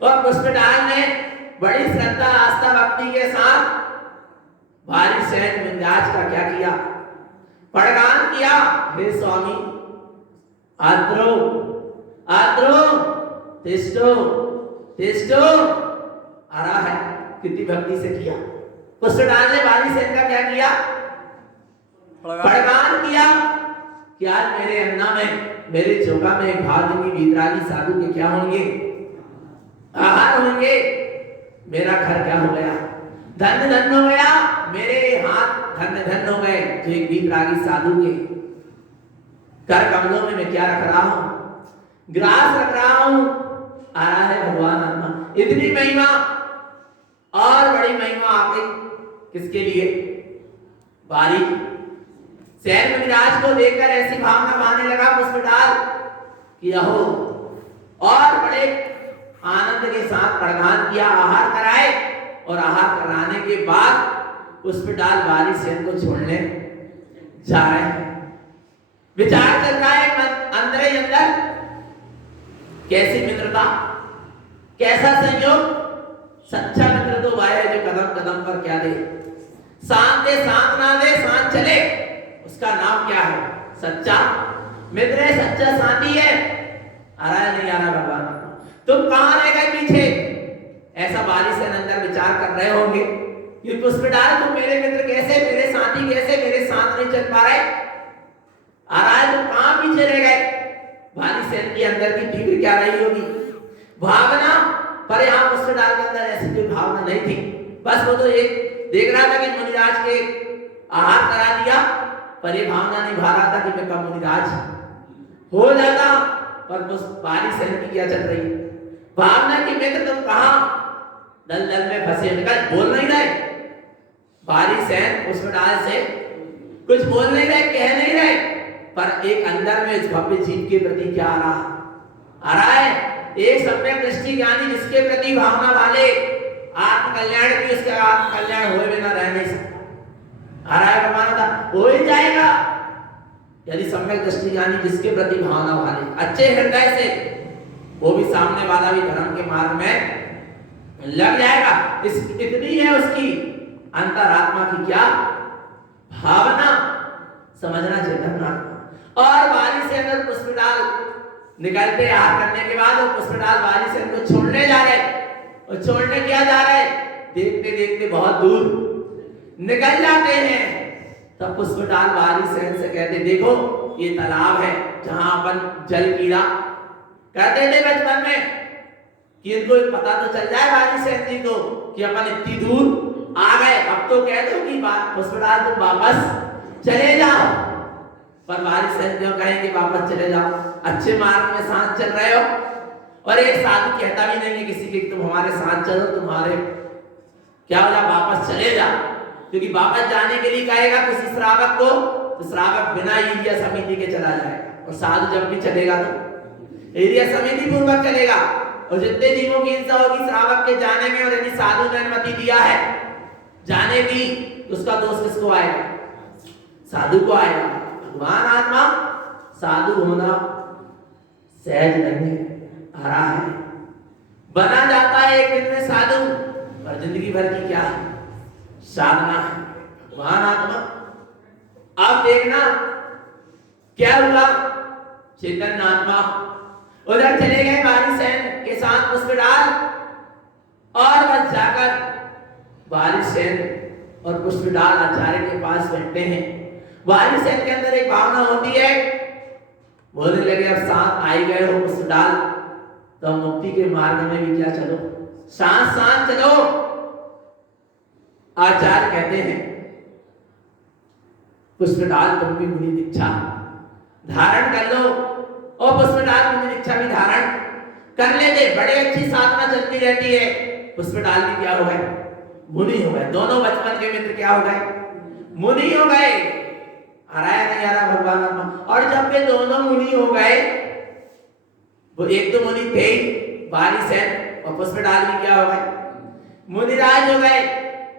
और पुष्पडाल ने बड़ी श्रद्धा आस्था भक्ति के साथ बारिशेन मुनिराज का क्या किया? प्रणाम किया। हे स्वामी, आद्रो आद्रो तिष्ठो तिष्ठो। आ रहा है कितनी भक्ति से किया। पुष्पडाल ने बारिशेन का क्या किया? प्रणाम किया कि आज मेरे अन्ना में, मेरे चौका में भावनी वीतरागी साधु के क्या होंगे? आहार होंगे। मेरा घर क्या हो गया? धन्य धन्य हो गया। मेरे हाथ धन्य धन्य हो गए जो एक वीतरागी साधु के कर कमलों में मैं क्या रख रहा हूं? ग्रास रख रहा हूं। आ रहा है भगवान आत्मा। इतनी महिमा और बड़ी महिमा आ गई किसके लिए? बारिशेन मुनिराज को देखकर ऐसी भावना बहाने लगा पुष्पडाल कि अहो, और बड़े आनंद के साथ प्रदान किया, आहार कराए, और आहार कराने के बाद पुष्पडाल बारिशेन को छोड़ने जा रहे हैं। विचार चल रहा है अंदर ही अंदर, कैसी मित्रता, कैसा संयोग। सच्चा मित्र तो वह है जो कदम कदम पर क्या दे, साथ दे साथ ना दे, साथ चले, उसका नाम क्या है? सच्चा मित्र है, सच्चा साथी है। आ रहा है नहीं आ रहा भगवान? तुम कहां रह गए पीछे? ऐसा बारिशेन अंदर विचार कर रहे होंगे कि पुष्पडाल तुम मेरे मित्र कैसे, मेरे साथी कैसे, मेरे साथ नहीं चल पा रहे। आ रहा है तुम कहां पीछे रह गए? बारिशेन के अंदर की तीव्र क्या रही होगी भावना, पर यहाँ पुष्पडाल के अंदर ऐसी कोई भावना नहीं थी। बस वो तो एक देख रहा था कि मुनिराज के आहार करा दिया, पर ये भावना नहीं भा रहा था कि मैं कब मुनिराज हो जाता। पर बारिशेन की क्या चल रही है? भावना की मित्र तुम कहां दलदल में फंसे, निकल, बोल नहीं रहे। बारी सैन पुष्पडाल से कुछ बोल नहीं रहे, कह नहीं रहे, पर एक अंदर में इस भव्य जीव के प्रति क्या आ रहा है। एक सम्यक दृष्टि ज्ञानी जिसके प्रति भावना वाले आत्म कल्याण की, उसके आत्म कल्याण हुए बिना रह नहीं सकता। आ रहा है प्रमाणता, हो ही जाएगा यदि सम्यक दृष्टि ज्ञानी जिसके प्रति भावना वाले अच्छे हृदय से, वो भी सामने वाला भी धर्म के मार्ग में लग जाएगा। इतनी है उसकी अंतरात्मा की क्या भावना, समझना चेतना। और बारी से अगर पुष्पडाल निकलते आहार करने के बाद वो पुष्पडाल बारी से उनको छोड़ने जा रहे, और छोड़ने क्या जा रहे, देखते देखते बहुत दूर निकल जाते हैं। तब पुष्पडाल बारी सेन से कहते, देखो ये तालाब है जहां अपन जल कीड़ा कहते थे बचपन में, कि इनको पता तो चल जाए बारी सेन जी को कि अपन इतनी दूर आ गए, अब तो कह दो कि पुष्पडाल तुम वापस चले जाओ। पर बारी सेन क्यों कहेंगे वापस चले जाओ, अच्छे मार्ग में साथ चल रहे हो। और एक साधु कहता भी नहीं है किसी के तुम हमारे साथ चलो, तुम्हारे क्या हो जा, वापस चले जा, क्योंकि वापस जाने के लिए कहेगा किसी श्रावक को, तो श्रावक बिना एरिया समिति के चला जाएगा। और साधु जब भी चलेगा तो एरिया समिति पूर्वक चलेगा। और जितने जीवों की हिंसा होगी श्रावक के जाने में, और यदि साधु ने अनुमति दिया है जाने की, तो उसका दोष किसको आएगा, साधु को आएगा। भगवान आत्मा साधु होना सहज नहीं आ रहा है, बना जाता है एक दिन में साधु, पर जिंदगी भर की क्या साधना है। भगवान आत्मा, अब देखना क्या हुआ, चेतन आत्मा उधर चले गए बारी सेन के साथ पुष्पडाल, और बस जाकर बारी सेन और पुष्पडाल आचार्य के पास बैठते हैं। बारी सेन के अंदर एक भावना होती है, बोलने लगे अब साथ आई गए हो पुष्पडाल, तो मुक्ति के मार्ग में भी क्या चलो, साथ साथ चलो। आचार्य कहते हैं पुष्पडाल तुम भी मुनि दीक्षा धारण कर लो, और पुष्पडाल मुनि दीक्षा भी धारण कर लेते, बड़े अच्छी साधना चलती रहती है। पुष्पडाल भी क्या हो गए, मुनि हो गए। दोनों बचपन के मित्र क्या हो गए, मुनि हो गए। आ रहा है नहीं आ रहा भगवान आत्मा। और जब वे दोनों मुनि हो गए, वो एक तो मुनि थे बारी सेन, और पुष्पडाल भी क्या हो गए, मुनिराज हो गए।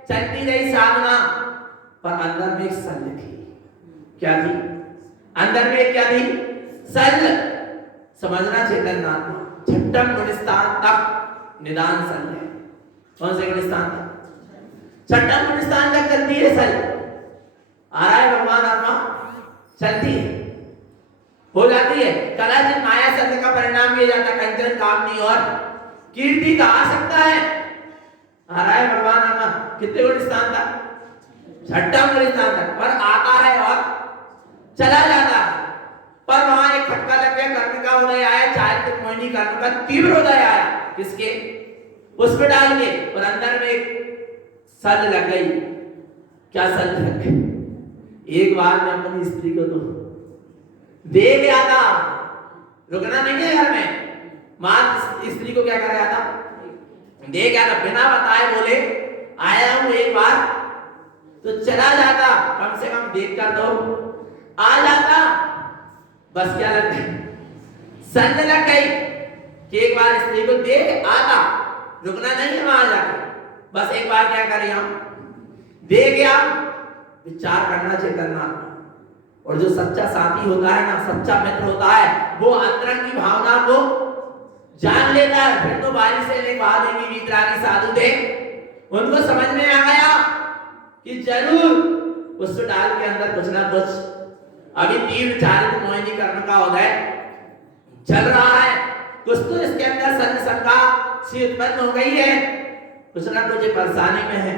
चलती रही साधना, पर अंदर में एक सल थी। क्या थी अंदर में, क्या थी, सल। समझना चेतन आत्मा, छठम गुणस्थान तक निदान सल है। कौन से गुणस्थान तक, छठम गुणस्थान तक चलती है सल। आ रहा है भगवान आत्मा, चलती है, हो जाती है। कदाचित माया संग का परिणाम ये जाता, कंचन कामनी और कीर्ति का आ सकता है। आ रहा है भगवान आत्मा, कितने गुण स्थान तक, छठम गुण स्थान तक, पर आता है और चला जाता है। पर वहां एक खटका लग गया, कर्म का उदय आया, चारित्रिक मोहिनी कर्म का तीव्र उदय आया। किसके, पुष्पडाल के। और अंदर में सल लग गई। क्या सल लग गई, एक बार में अपनी स्त्री को तो दे गया था, रुकना नहीं है घर में। मां स्त्री को क्या कर रहा था, दे गया था, बिना बताए बोले आया हूं एक बार, तो चला जाता, कम से कम देख कर तो आ जाता। बस क्या लग गई, सल लग गई कि एक बार स्त्री को दे आता, रुकना नहीं है वहां जाकर, बस एक बार क्या करें हम, दे गया। विचार करना चेतना। और जो सच्चा साथी होता है ना, सच्चा मित्र होता है, वो अंतरंग की भावना को जान लेता है। फिर तो बारी से एक भावेंगी वीतरागी साधु थे, उनको समझ में आ गया कि जरूर पुष्पडाल के अंदर कुछ ना कुछ अभी तीव्र चारित्रिक मोहिनी कर्म का उदय चल रहा है। कुछ तो इसके अंदर संशंका सी उत्पन्न हो गई है, कुछ ना कुछ परेशानी में है।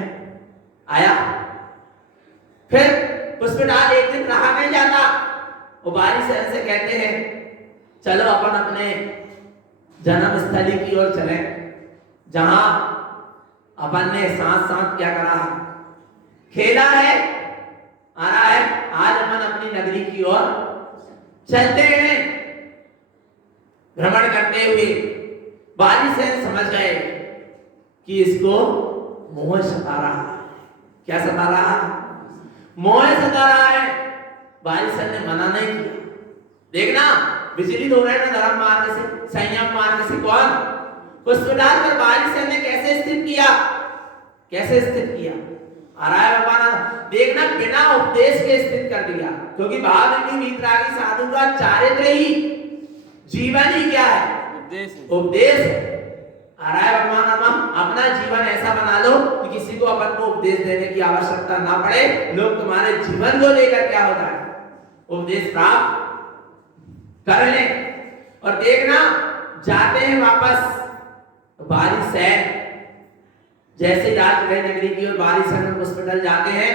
आया फिर पुष्पडाल एक दिन रहा नहीं जाता, वो बारी से कहते हैं चलो अपन अपने जन्म स्थली की ओर चले, जहां अपन ने साथ साथ क्या करा, खेला है। आ रहा है आज अपन अपनी नगरी की ओर चलते हैं, भ्रमण करते हुए बालीसेन समझ गए कि इसको मोह सता रहा है। क्या सता रहा है? मोह सता रहा है। बालीसेन ने मना नहीं किया। देखना विचलित हो रहे हैं ना धर्म मार्ग से, संयम मार्ग से। कौन? पुष्पदाल पर बालीसेन ने कैसे स्थित किया? कैसे स्थित किया? आ रहा है भगवान। देखना बिना उपदेश के स्थित कर दिया, क्योंकि भाव की वीतरागी साधु का चारित्र ही जीवन ही क्या है? उपदेश है। आ रहा है भगवान आत्मा। अपना जीवन ऐसा बना लो कि किसी को अपन को उपदेश देने की आवश्यकता ना पड़े। लोग तुम्हारे जीवन को लेकर क्या होता है? उपदेश प्राप्त कर ले। और देखना जाते हैं वापस बालीसेन, जैसे राजगृह नगरी की ओर बालीसेन और पुष्पदल जाते हैं,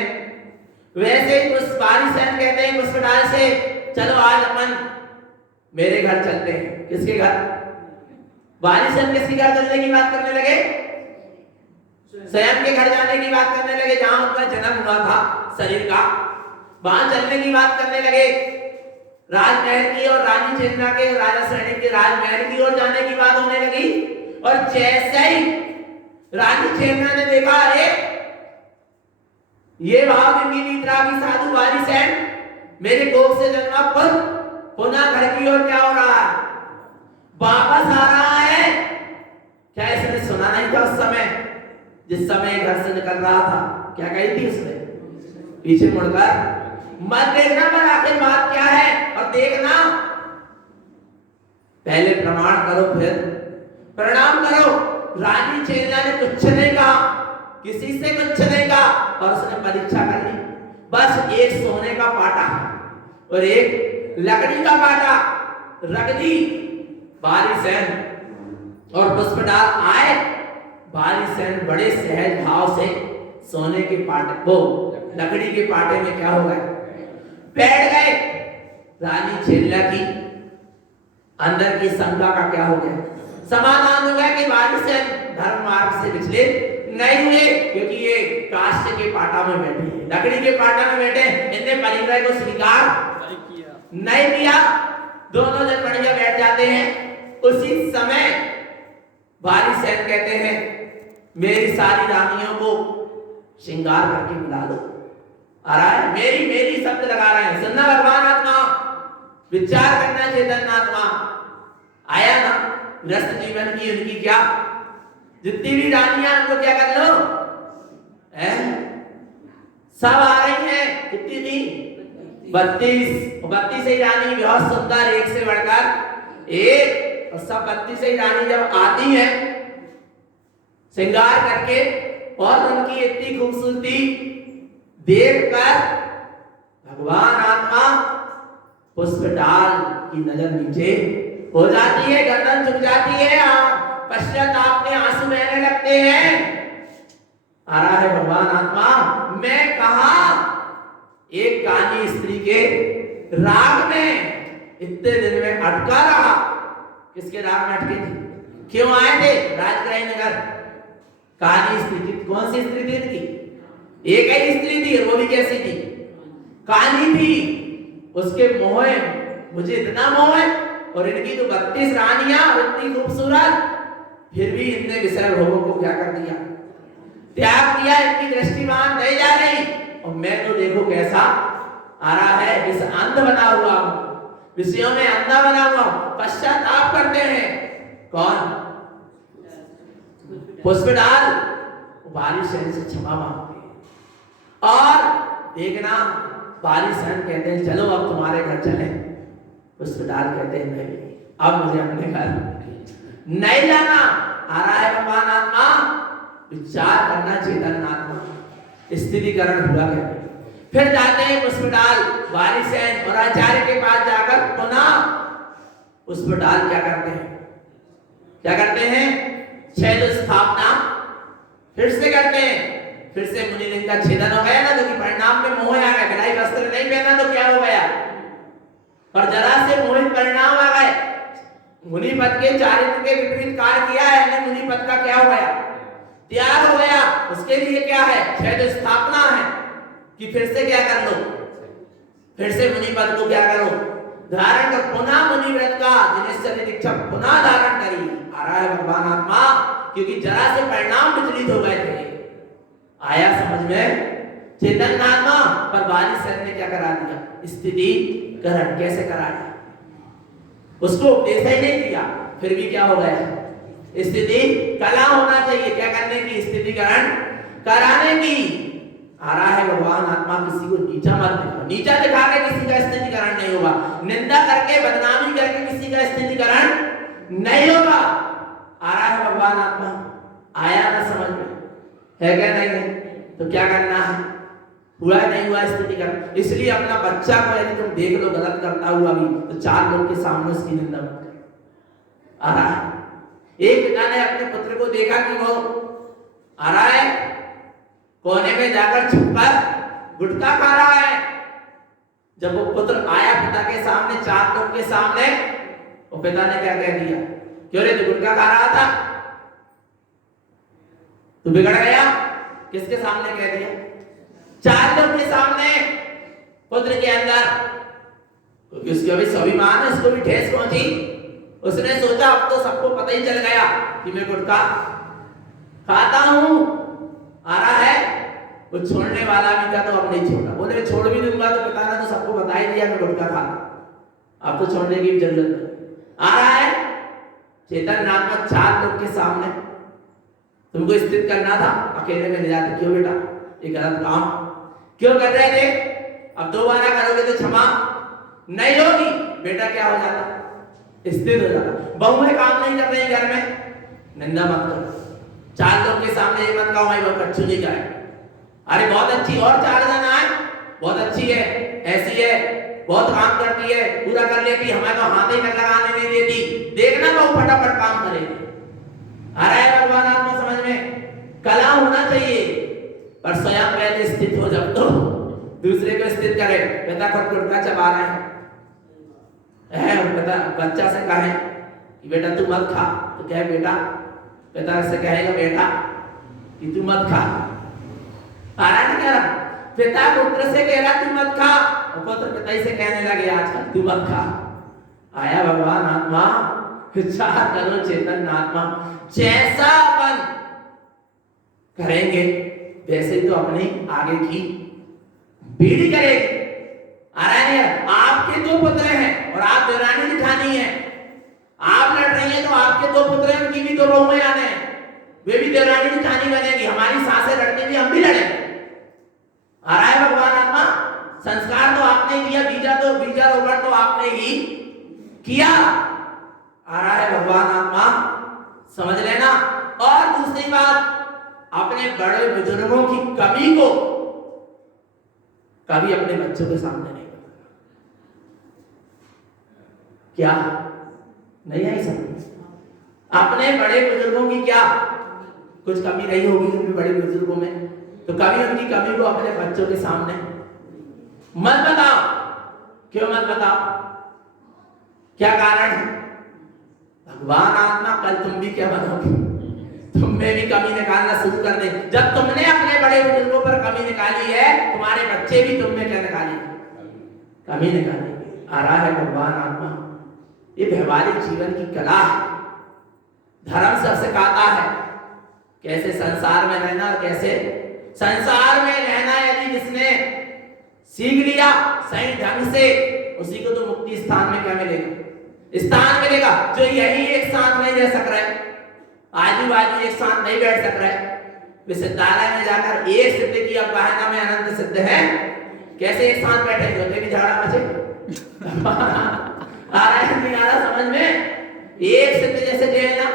वैसे ही बालीसेन कहते हैं पुष्पदल से, चलो आज अपन मेरे घर चलते हैं। किसके घर? बालीसेन किसके घर चलने की बात करने लगे? स्वयं के घर जाने की बात करने लगे, जहां उनका जन्म हुआ था शरीर का। वहां चलने की बात करने लगे। राजमहल की और रानी चेतना के, राजा सैनिक के राजमहल की ओर जाने की बात होने लगी। और जैसे ही रानी चेतना ने देखा, अरे ये भाव की वीतरागी साधु बालीसेन मेरे कोख से जन्मा पुत्र पुनः घर की ओर क्या हो रहा है? वापस आ रहा है। क्या इसने सुना नहीं था उस समय, जिस समय घर से निकल रहा था? क्या कही थी उसने? पीछे मुड़कर मत देखना, पर आखिर बात क्या है? और देखना पहले प्रमाण करो, फिर प्रणाम करो। रानी चेतना ने कुछ नहीं कहा, किसी से कुछ नहीं कहा, और उसने परीक्षा कर ली। बस एक सोने का पाटा और एक लकड़ी का पाटा रख दी। बालीसेन और पुष्पदाल आए। बालीसेन बड़े सहज भाव से सोने के पाटे को लकड़ी के पाटे में क्या हो गए? बैठ गए। रानी चेतना की अंदर की शंका का क्या हो गया? समाधान हो गया कि बालीसेन धर्म मार्ग से विचलित नहीं हुए, क्योंकि ये काष्ठ के पाटा में बैठे हैं, लकड़ी के पाटा में बैठे। इनने परिग्रह को स्वीकार नहीं किया। दोनों जन बढ़िया बैठ जाते हैं। उसी समय बालीसेन कहते हैं, मेरी सारी रानियों को श्रृंगार करके बुला लो। आ रहा है? मेरी मेरी शब्द लगा रहे हैं। सुनना भगवान आत्मा, विचार करना चेतन आत्मा। आया ना ग्रस्त जीवन की उनकी क्या जितनी भी रानियां, उनको क्या कर लो? सब आ रही हैं। कितनी थी? 32 ही रानी, बहुत सुंदर, एक से बढ़कर एक। और सब 32 ही रानी जब आती हैं श्रृंगार करके, और उनकी इतनी खूबसूरती देखकर भगवान आत्मा पुष्पदाल की नजर नीचे हो जाती है, गर्दन झुक जाती है, पश्चाताप में आंसू बहने लगते हैं। आ रहा है भगवान आत्मा, मैं कहा एक कानी स्त्री के राग में इतने दिन में अटका रहा। किसके राग में अटके थे? क्यों आए थे राजगृह नगर? कानी स्त्री। कौन सी स्त्री थी इनकी? एक ही स्त्री थी, वो भी कैसी थी? कानी थी। उसके मोह, मुझे इतना मोह है, और इनकी तो 32 रानियां इतनी खूबसूरत, फिर भी इनने विषय भोगों को क्या कर दिया? त्याग दिया। इनकी दृष्टिमान नहीं जा रही। और मैं तो देखो कैसा आ रहा है, इस अंध बना हुआ हूं, विषयों में अंधा बना हुआ हूं। पश्चाताप करते हैं। कौन? पुष्पदाल बालीसेन से क्षमा मांगते हैं। और देखना बालीसेन कहते हैं, चलो अब तुम्हारे घर चलें। पुष्पदाल कहते हैं, नहीं, अब मुझे अपने घर नहीं जाना। आ रहा है भगवान आत्मा, विचार करना चेतन आत्मा, स्थिरीकरण हुआ कहते हैं। फिर जाते हैं पुष्पदाल बालीसेन और आचार्य के पास जाकर पुनः पुष्पदाल क्या करते हैं? क्या करते हैं? छेद स्थापना फिर से करते हैं। फिर से मुनिलिंग का छेदन हो गया ना, क्योंकि परिणाम में मोह आ गया। बिलाई वस्त्र नहीं पहना तो क्या हो गया? और जरा से मोहित परिणाम आ गए। मुनि पद के चारित्र के विपरीत कार्य किया है, मुनि पद का क्या हो गया? त्याग हो गया। उसके लिए क्या है? छेद स्थापना है कि फिर से क्या कर लो? फिर से मुनि पद को क्या करो? धारण कर। पुनः मुनि व्रत का दिनेश्वर दीक्षा पुनः धारण करी। आ रहा है भगवान आत्मा, क्योंकि जरा से परिणाम विचलित हो गए थे। आया समझ में चेतन आत्मा, पर बाली सर ने क्या करा दिया, स्थिति करण। कैसे कराया, उसको उपदेश ही नहीं दिया, फिर भी क्या हो गया, स्थिति कला होना चाहिए। क्या करने की, स्थितिकरण कराने की। आ रहा है भगवान आत्मा, किसी को नीचा मत दिखाओ। नीचा दिखा के किसी का स्थितिकरण नहीं होगा, निंदा करके बदनामी करके किसी का स्थितिकरण नहीं होगा। आ रहा है भगवान आत्मा, आया ना समझ में, है क्या नहीं है? तो क्या करना है, हुआ नहीं हुआ स्थितिकरण। इसलिए अपना बच्चा को यदि तुम देख लो गलत करता हुआ भी, तो चार लोग के सामने उसकी निंदा मत करो। आ रहा है, एक पिता ने अपने पुत्र को देखा कि वो आ रहा है कोने में जाकर छुपकर गुटखा खा रहा है। जब वो पुत्र आया पिता के सामने, चार लोग के सामने, वो पिता ने क्या कह दिया, क्यों रे तू गुटखा खा रहा था, तू बिगड़ गया। किसके सामने कह दिया, चार लोग के सामने, पुत्र के अंदर, क्योंकि उसके अभी स्वाभिमान है, उसको भी ठेस पहुंची। उसने सोचा अब तो सबको पता ही चल गया कि मैं गुटखा खाता हूं। आ रहा है, वो छोड़ने वाला भी था तो अब नहीं छोड़ा, बोले छोड़ भी दूंगा तो पिता ने तो सबको बता ही दिया मैं गुटखा खाता, अब तो छोड़ने की जरूरत नहीं। आ रहा है, चेतन आत्मा चार लोग के सामने तुमको स्थित करना था, अकेले में ले जाते, क्यों बेटा ये गलत काम क्यों कर रहे थे, अब दोबारा करोगे तो क्षमा नहीं होगी। बेटा क्या हो जाता, स्थित हो जाता। बहुएं काम नहीं कर रही घर में, निंदा मत करो। चार लोग के सामने ये मत कहो भाई बहुत अच्छी नहीं करे, अरे बहुत अच्छी, और चार जन आए, बहुत अच्छी है, ऐसी है, बहुत काम करती है, पूरा कर लेती, हमें तो हाथ ही तक लगाने नहीं देती, देखना बहुत फटाफट काम करेगी। आ रहा है भगवान आत्मा समझ में, कला होना चाहिए, पर स्वयं पहले स्थित हो जब तो दूसरे को स्थित करे। पिता खुद गुटखा चबा रहे हैं, पिता बच्चा से कहे कि बेटा तू मत खा, तो क्या बेटा, पिता से कहेगा बेटा कि तू मत खा। आ रहा है ना, पिता पुत्र से कह रहा तू मत खा, और पुत्र पिता से कहने लगे आजकल तू मत खा। आया भगवान आत्मा, चार करो चेतन आत्मा, जैसा अपन करेंगे वैसे तो अपने आगे की पीढ़ी करेगी। आ रहा है, आपके दो पुत्र हैं और आप देवरानी जेठानी हैं, आप लड़ रही हैं तो आपके दो पुत्र हैं, उनकी भी दो बहुएं आने हैं, वे भी देवरानी जेठानी बनेगी, हमारी सासें लड़ते भी हम भी लड़ेंगे। आ रहा है भगवान आत्मा, संस्कार तो आपने दिया, बीजारोपण तो आपने ही किया। आ रहा है भगवान आत्मा, समझ लेना। और दूसरी बात, अपने बड़े बुजुर्गों की कमी को कभी अपने बच्चों के सामने नहीं बताना। क्या नहीं आई समझ, अपने बड़े बुजुर्गों की क्या कुछ कमी रही होगी उनके बड़े बुजुर्गों में, तो कभी उनकी कमी को अपने बच्चों के सामने मत बताओ। क्यों मत बताओ, क्या कारण है? भगवान आत्मा कल तुम भी क्या बनोगे, तुम में भी कमी निकालना शुरू कर दे। जब तुमने अपने बड़े बुजुर्गों पर कमी निकाली है, तुम्हारे बच्चे भी तुम में क्या निकालेंगे, कमी निकालेंगे। आ रहा है भगवान आत्मा, ये व्यवहारिक जीवन की कला है। धर्म सब सिखाता है कैसे संसार में रहना, कैसे संसार में रहना। यदि जिसने सीख लिया सही ढंग से, उसी को तो मुक्ति स्थान में क्या मिलेगा, स्थान मिलेगा। जो यही एक साथ नहीं रह सक रहे, आजू बाजू एक साथ नहीं बैठ सक रहे, विश्वविद्यालय में जाकर एक सिद्ध की अवगाहना में अनंत सिद्ध है, कैसे एक साथ बैठे, जो भी झाड़ा मचे। आ रहा है नहीं आ रहा समझ में? एक सिद्ध जैसे जो है ना,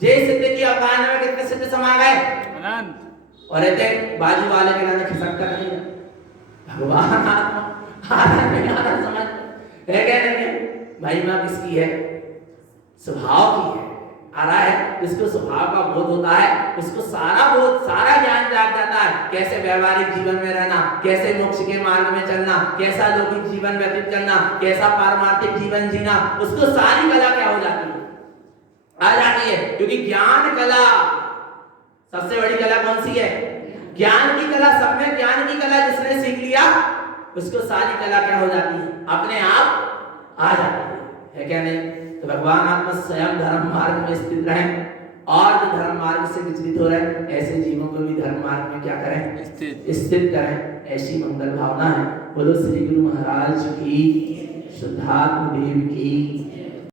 जय सिद्ध की अवगाहना में कितने सिद्ध समा गए, और रहते बाजू वाले के नाम खिसक कर नहीं है। भगवान आत्मा आ रहा नहीं आ रहा समझ है क्या नहीं है? महिमा किसकी है, स्वभाव की है। आ रहा है, जिसको स्वभाव का बोध होता है उसको सारा बोध, सारा ज्ञान जाग जाता है, कैसे व्यवहारिक जीवन में रहना, कैसे मोक्ष के मार्ग में चलना, कैसा लौकिक जीवन व्यतीत करना, कैसा पारमार्थिक जीवन जीना, उसको सारी कला क्या हो जाती है, आ जाती है। क्योंकि ज्ञान कला सबसे बड़ी कला कौन सी है, ज्ञान की कला। सब में ज्ञान की कला जिसने सीख लिया उसको सारी कला क्या हो जाती है, अपने आप आ जाती है क्या नहीं? तो भगवान आत्मा स्वयं धर्म मार्ग में स्थित रहें और जो धर्म मार्ग से विचलित हो रहे हैं ऐसे जीवों को भी धर्म मार्ग में क्या करें, स्थित करें। ऐसी मंगल भावना है। बोलो श्री गुरु महाराज की, शुद्धात्म देव की।